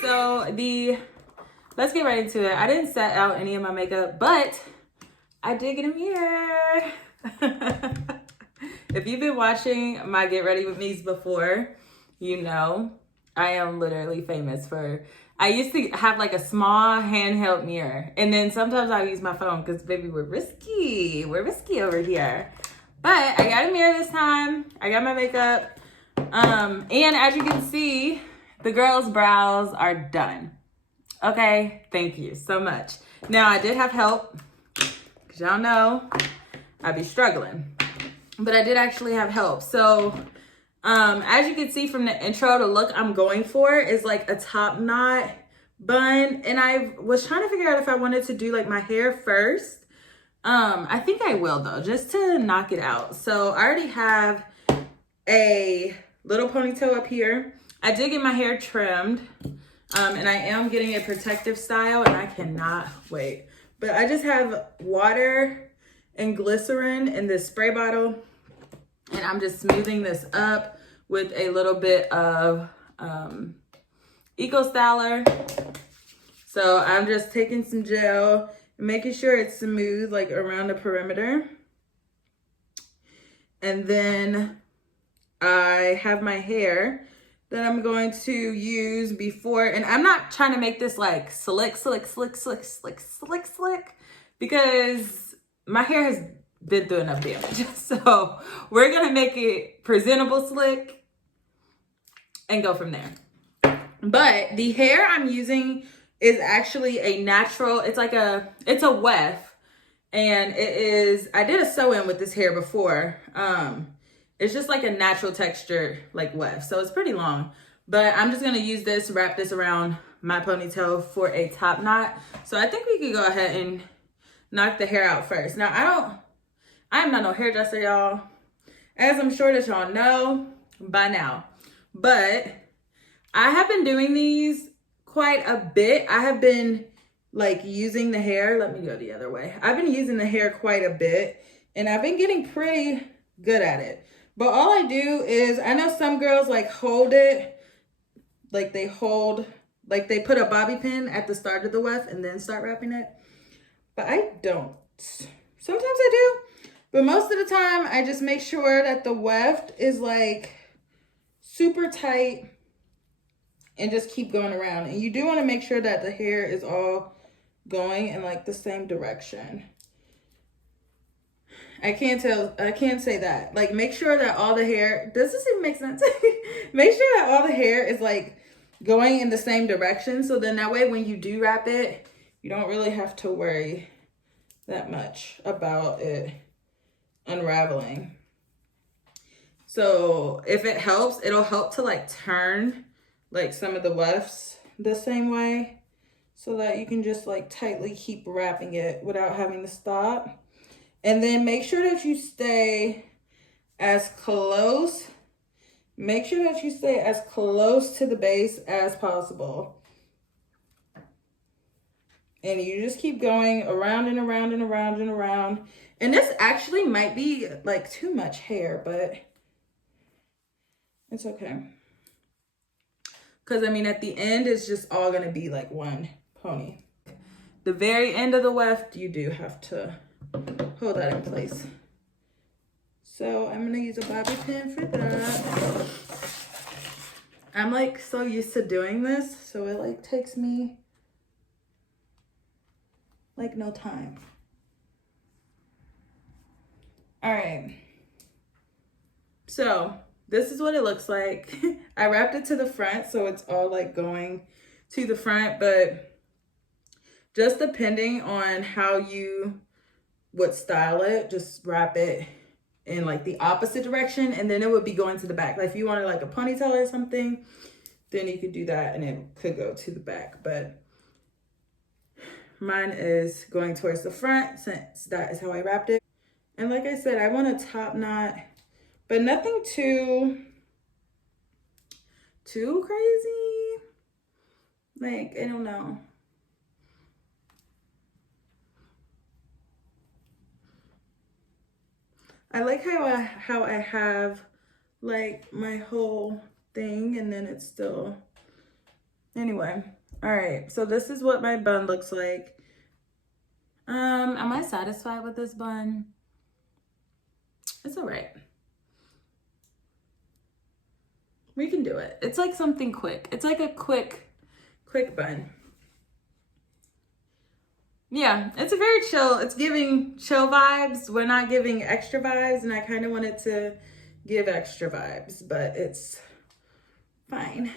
So let's get right into it. I didn't set out any of my makeup, but I did get a mirror. If you've been watching my Get Ready With Me's before, you know I am literally famous for, I used to have like a small handheld mirror, and then sometimes I use my phone because baby, we're risky over here. But I got a mirror this time. I got my makeup. And as you can see, the girls' brows are done. Okay, thank you so much. Now, I did have help, because y'all know I be struggling. But I did actually have help. So, as you can see from the intro, the look I'm going for is like a top knot bun. And I was trying to figure out if I wanted to do like my hair first. I think I will though, just to knock it out. So I already have a little ponytail up here. I did get my hair trimmed, and I am getting a protective style, and I cannot wait. But I just have water and glycerin in this spray bottle, and I'm just smoothing this up with a little bit of Eco Styler. So I'm just taking some gel and making sure it's smooth, like around the perimeter. And then I have my hair that I'm going to use before, and I'm not trying to make this like slick, because my hair has been through enough damage. So we're gonna make it presentable slick and go from there. But the hair I'm using is actually a natural, it's a weft, and it is, I did a sew-in with this hair before. It's just like a natural texture, like weft. So it's pretty long, but I'm just gonna use this, wrap this around my ponytail for a top knot. So I think we could go ahead and knock the hair out first. Now I am not no hairdresser, y'all, as I'm sure that y'all know by now, but I have been doing these quite a bit. I have been like using the hair. Let me go the other way. I've been using the hair quite a bit, and I've been getting pretty good at it. But all I do is, I know some girls like hold it, like they put a bobby pin at the start of the weft and then start wrapping it. But I don't. Sometimes I do, but most of the time I just make sure that the weft is like super tight and just keep going around. And you do want to make sure that the hair is all going in like the same direction. I can't say that. Like, make sure that all the hair, does this even make sense? Make sure that all the hair is like going in the same direction. So then that way when you do wrap it, you don't really have to worry that much about it unraveling. So if it helps, it'll help to like turn like some of the wefts the same way, so that you can just like tightly keep wrapping it without having to stop. And then make sure that you stay as close. Make sure that you stay as close to the base as possible. And you just keep going around and around and around and around. And this actually might be like too much hair, but it's okay. Because I mean, at the end, it's just all gonna be like one pony. The very end of the weft, you do have to hold that in place. So I'm gonna use a bobby pin for that. I'm like so used to doing this, so it like takes me like no time. All right. So this is what it looks like. I wrapped it to the front, so it's all like going to the front, but just depending on how you would style it, just wrap it in like the opposite direction, and then it would be going to the back. Like if you wanted like a ponytail or something, then you could do that and it could go to the back. But mine is going towards the front since that is how I wrapped it. And like I said, I want a top knot, but nothing too crazy. Like, I don't know. I like how I have like my whole thing and then it's still, anyway. All right, so this is what my bun looks like. Am I satisfied with this bun? It's all right. We can do it. It's like something quick. It's like a quick bun. Yeah, it's a very chill. It's giving chill vibes. We're not giving extra vibes, and I kind of wanted to give extra vibes, but it's fine.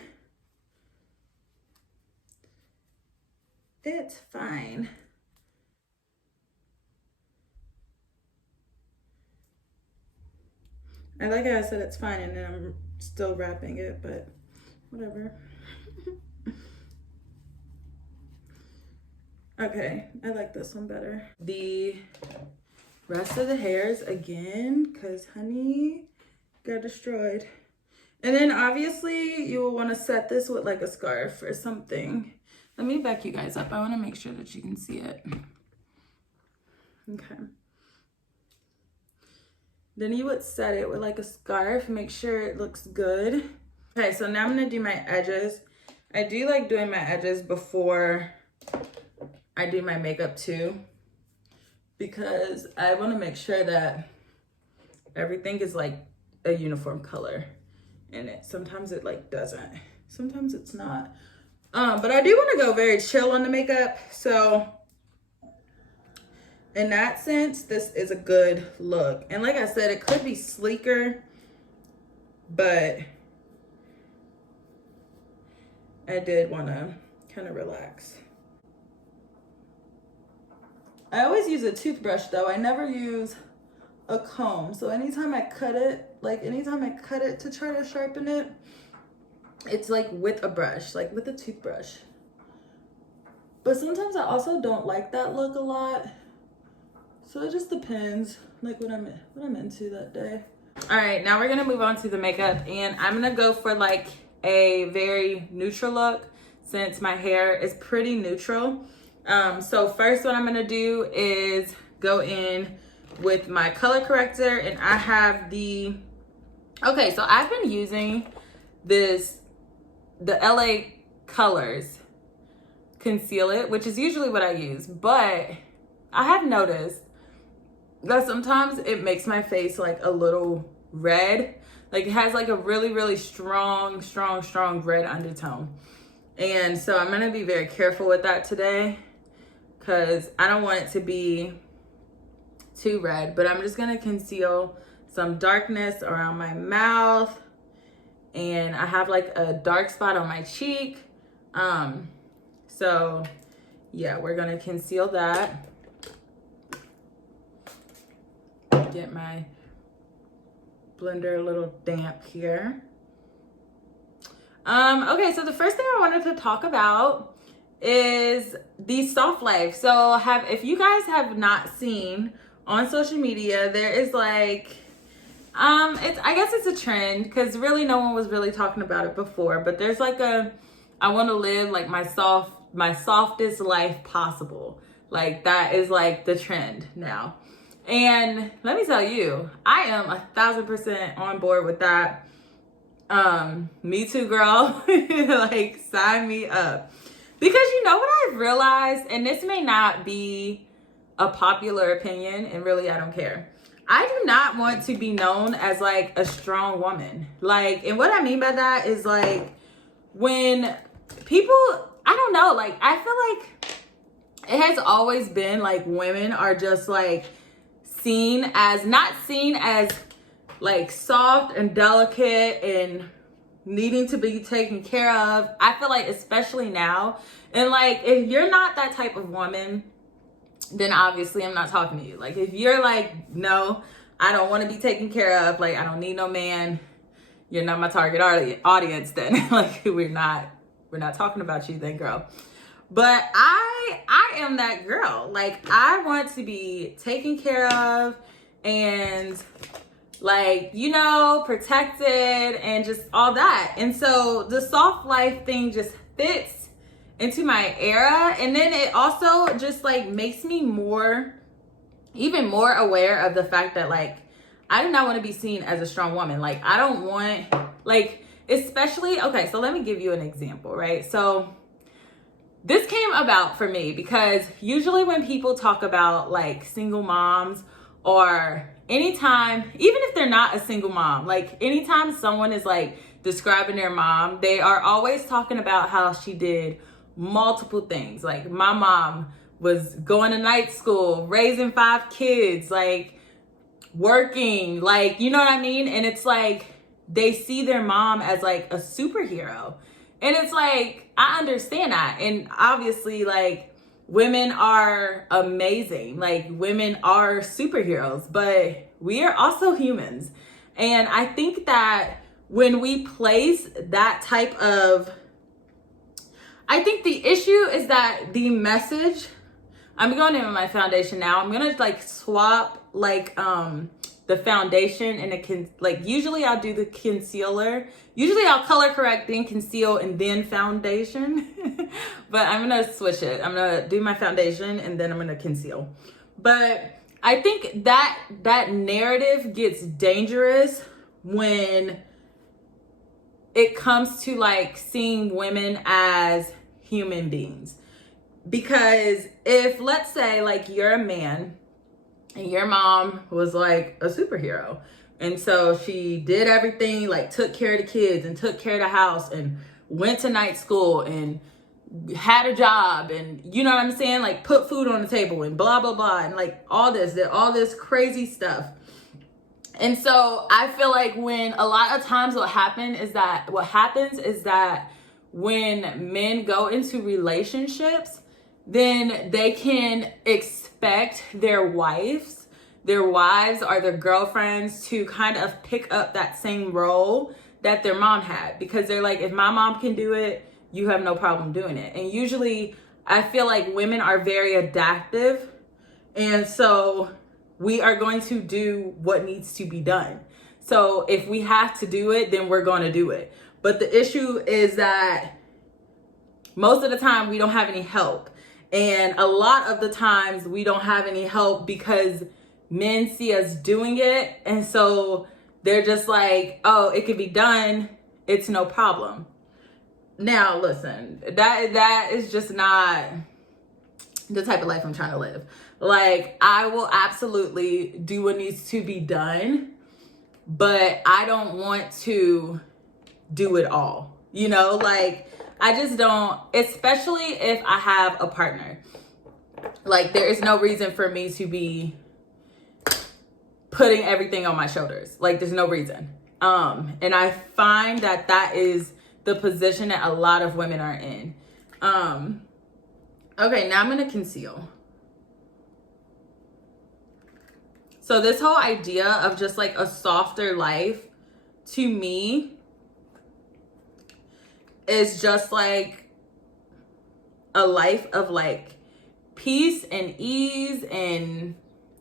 It's fine. I like how I said it's fine, and then I'm still wrapping it, but whatever. Okay, I like this one better. The rest of the hairs again, because honey got destroyed. And then obviously you will want to set this with like a scarf or something. Let me back you guys up. I want to make sure that you can see it. Okay. Then you would set it with like a scarf, make sure it looks good. Okay, so now I'm gonna do my edges. I do like doing my edges before I do my makeup too, because I wanna make sure that everything is like a uniform color in it. Sometimes it like doesn't, sometimes it's not. But I do wanna go very chill on the makeup, so in that sense, this is a good look. And like I said, it could be sleeker, but I did want to kind of relax. I always use a toothbrush though. I never use a comb. So anytime I cut it, to try to sharpen it, it's like with a brush, like with a toothbrush. But sometimes I also don't like that look a lot. So it just depends, like what I'm into that day. All right, now we're gonna move on to the makeup, and I'm gonna go for like a very neutral look since my hair is pretty neutral. So first what I'm gonna do is go in with my color corrector, and I have okay, so I've been using the LA Colors Conceal It, which is usually what I use, but I have noticed that sometimes it makes my face like a little red. Like it has like a really strong red undertone. And so I'm gonna be very careful with that today because I don't want it to be too red, but I'm just gonna conceal some darkness around my mouth. And I have like a dark spot on my cheek. So yeah, we're gonna conceal that. Get my blender a little damp here. Okay, so the first thing I wanted to talk about is the soft life. So if you guys have not seen on social media, there is like I guess it's a trend because really no one was really talking about it before, but there's like I want to live like my softest life possible. Like that is like the trend now. And let me tell you, I am 1,000% on board with that. Me too, girl. Like, sign me up. Because you know what I've realized, and this may not be a popular opinion, and really I don't care. I do not want to be known as like a strong woman. Like, and what I mean by that is like when people, I don't know, like I feel like it has always been like women are just like not seen as like soft and delicate and needing to be taken care of. I feel like especially now, and like if you're not that type of woman, then obviously I'm not talking to you. Like if you're like, no, I don't want to be taken care of, like I don't need no man, you're not my target audience, then like we're not talking about you then, girl. But I am that girl. Like I want to be taken care of and like, you know, protected and just all that. And so the soft life thing just fits into my era. And then it also just like makes me even more aware of the fact that like I do not want to be seen as a strong woman. Like, I don't want, like, especially, okay, so let me give you an example, right? So this came about for me because usually when people talk about like single moms, or anytime, even if they're not a single mom, like anytime someone is like describing their mom, they are always talking about how she did multiple things. Like, my mom was going to night school, raising 5 kids, like working, like, you know what I mean? And it's like they see their mom as like a superhero. And it's like, I understand that. And obviously, like, women are amazing. Like, women are superheroes, but we are also humans. And I think that when we place that type of, I think the issue is that the message, I'm going in with my foundation now. I'm going to like swap like the foundation and like usually I'll do the concealer. Usually I'll color correct, then conceal, and then foundation. But I'm going to switch it. I'm going to do my foundation and then I'm going to conceal. But I think that narrative gets dangerous when it comes to like seeing women as human beings. Because if, let's say, like, you're a man and your mom was like a superhero, and so she did everything, like took care of the kids and took care of the house and went to night school and had a job, and you know what I'm saying, like put food on the table and blah blah blah, and like all this crazy stuff. And so I feel like when a lot of times what happens is that when men go into relationships, then they can expect their wives or their girlfriends to kind of pick up that same role that their mom had, because they're like, if my mom can do it, you have no problem doing it. And usually I feel like women are very adaptive, and so we are going to do what needs to be done. So if we have to do it, then we're going to do it. But the issue is that most of the time we don't have any help. And a lot of the times we don't have any help because men see us doing it. And so they're just like, oh, it could be done. It's no problem. Now, listen, that is just not the type of life I'm trying to live. Like, I will absolutely do what needs to be done, but I don't want to do it all. You know, like, I just don't, especially if I have a partner. Like, there is no reason for me to be putting everything on my shoulders. Like, there's no reason. And I find that is the position that a lot of women are in. Okay, now I'm going to conceal. So this whole idea of just like a softer life, to me, is just like a life of like peace and ease and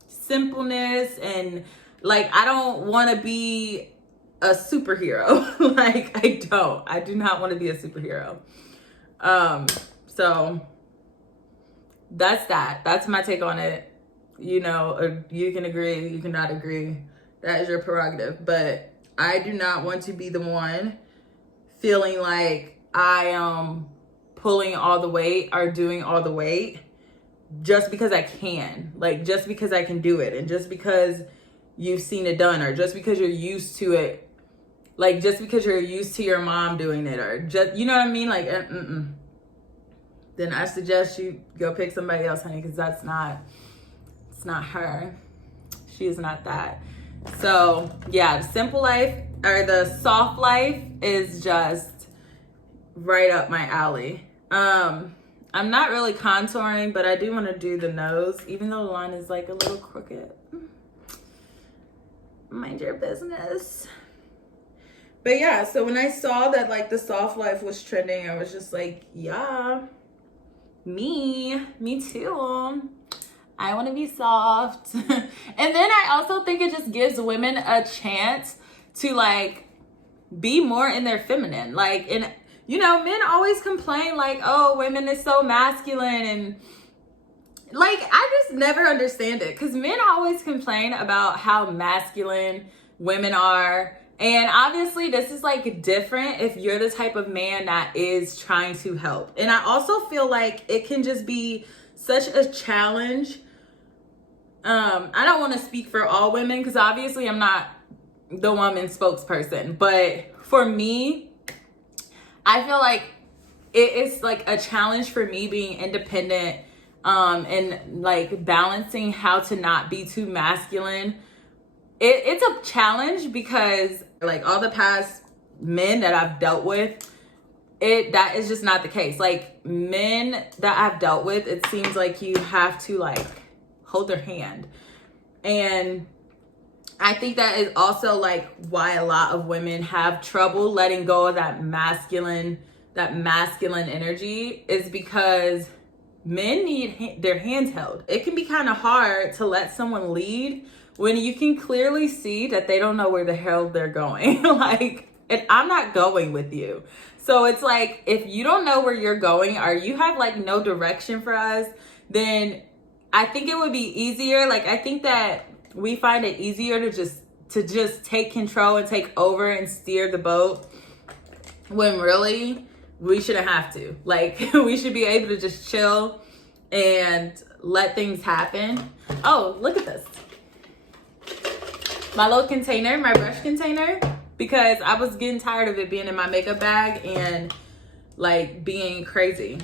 simpleness. And like, I don't want to be a superhero. Like, I do not want to be a superhero. So that's my take on it. You know, you can agree, you cannot agree. That is your prerogative. But I do not want to be the one feeling like I am pulling all the weight or doing all the weight just because I can. Like, just because I can do it, and just because you've seen it done, or just because you're used to it. Like, just because you're used to your mom doing it, or just, you know what I mean? Like, then I suggest you go pick somebody else, honey, because it's not her. She is not that. So yeah, the simple life or the soft life is just right up my alley. I'm not really contouring, but I do want to do the nose, even though the line is like a little crooked. Mind your business. But yeah, so when I saw that like the soft life was trending, I was just like, yeah, me too. I want to be soft. And then I also think it just gives women a chance to like be more in their feminine. Like, and you know, men always complain like, oh, women is so masculine, and like, I just never understand it, because men always complain about how masculine women are. And obviously this is like different if you're the type of man that is trying to help. And I also feel like it can just be such a challenge. I don't want to speak for all women, because obviously I'm not the woman spokesperson, but for me, I feel like it is like a challenge for me being independent, and like balancing how to not be too masculine. It's a challenge because like all the past men that I've dealt with, that is just not the case. Like, men that I've dealt with, it seems like you have to like hold their hand. And I think that is also like why a lot of women have trouble letting go of that masculine energy, is because men need their hands held. It can be kind of hard to let someone lead when you can clearly see that they don't know where the hell they're going. Like, and I'm not going with you. So it's like, if you don't know where you're going, or you have like no direction for us, then I think it would be easier. Like, I think that we find it easier to just take control and take over and steer the boat, when really we shouldn't have to. Like, we should be able to just chill and let things happen. Oh, look at this. My little container, my brush container, because I was getting tired of it being in my makeup bag and like being crazy.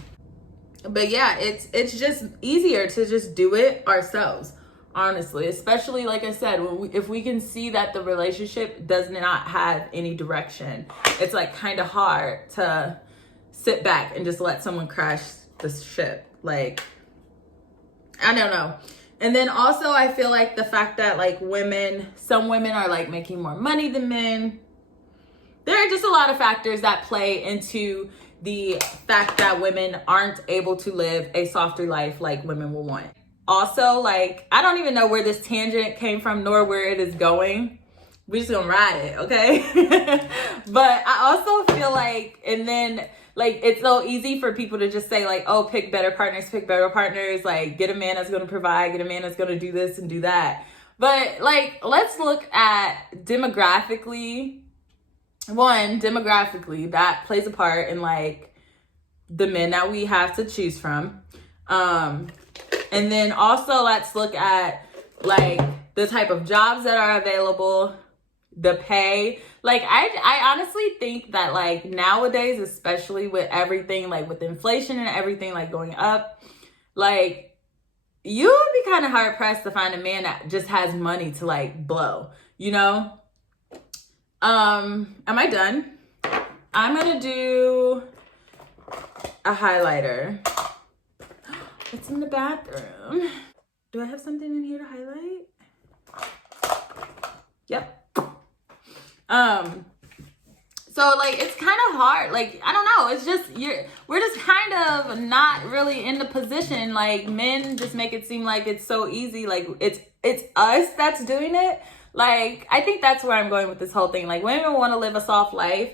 But yeah, it's just easier to just do it ourselves, honestly. Especially, like I said, if we can see that the relationship does not have any direction, it's like kind of hard to sit back and just let someone crash the ship. Like, I don't know. And then also I feel like the fact that like some women are like making more money than men. There are just a lot of factors that play into the fact that women aren't able to live a softer life like women will want. Also, like, I don't even know where this tangent came from nor where it is going. We're just gonna ride it, okay? But I also feel like, and then like, it's so easy for people to just say like, oh, pick better partners, like get a man that's gonna provide, get a man that's gonna do this and do that. But like, let's look at demographically. One, demographically, that plays a part in like the men that we have to choose from. And then also let's look at like the type of jobs that are available, the pay. Like, I honestly think that like nowadays, especially with everything, like with inflation and everything like going up, like you would be kind of hard pressed to find a man that just has money to like blow, you know? Am I done? I'm gonna do a highlighter. It's in the bathroom. Do I have something in here to highlight? Yep. So like, it's kind of hard. Like, I don't know. It's just, we're just kind of not really in the position. Like, men just make it seem like it's so easy. Like, it's us that's doing it. Like, I think that's where I'm going with this whole thing. Like, women want to live a soft life.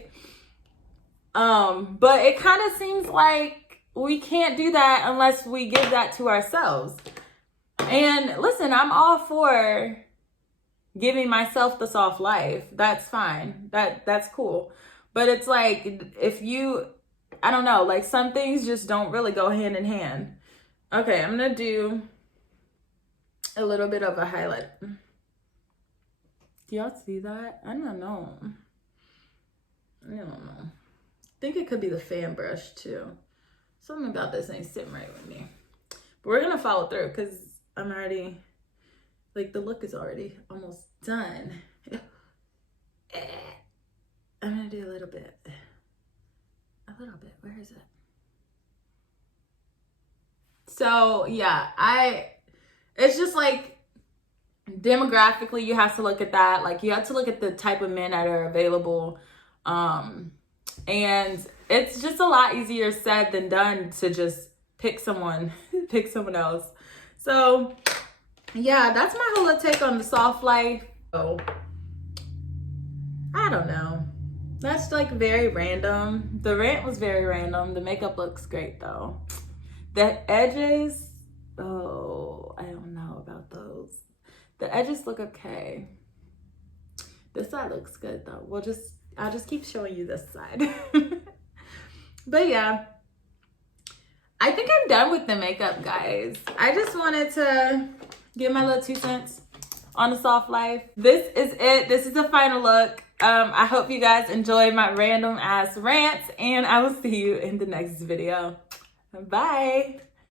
But it kind of seems like we can't do that unless we give that to ourselves. And listen, I'm all for giving myself the soft life. That's fine. That's cool. But it's like, I don't know, like some things just don't really go hand in hand. Okay, I'm gonna do a little bit of a highlight. Do y'all see that? I don't know. I think it could be the fan brush too. Something about this ain't sitting right with me. But we're gonna follow through because I'm already, like, the look is already almost done. I'm gonna do a little bit. Where is it? So yeah, it's just like demographically, you have to look at that. Like, you have to look at the type of men that are available. And it's just a lot easier said than done to just pick someone else. So yeah, that's my whole take on the soft life. So I don't know. That's like very random. The rant was very random. The makeup looks great though. The edges, Oh, I don't know about those. The edges look okay. This side looks good though. I'll just keep showing you this side. But yeah, I think I'm done with the makeup, guys. I just wanted to give my little 2 cents on the soft life. This is it. This is the final look. I hope you guys enjoyed my random ass rants, and I will see you in the next video. Bye.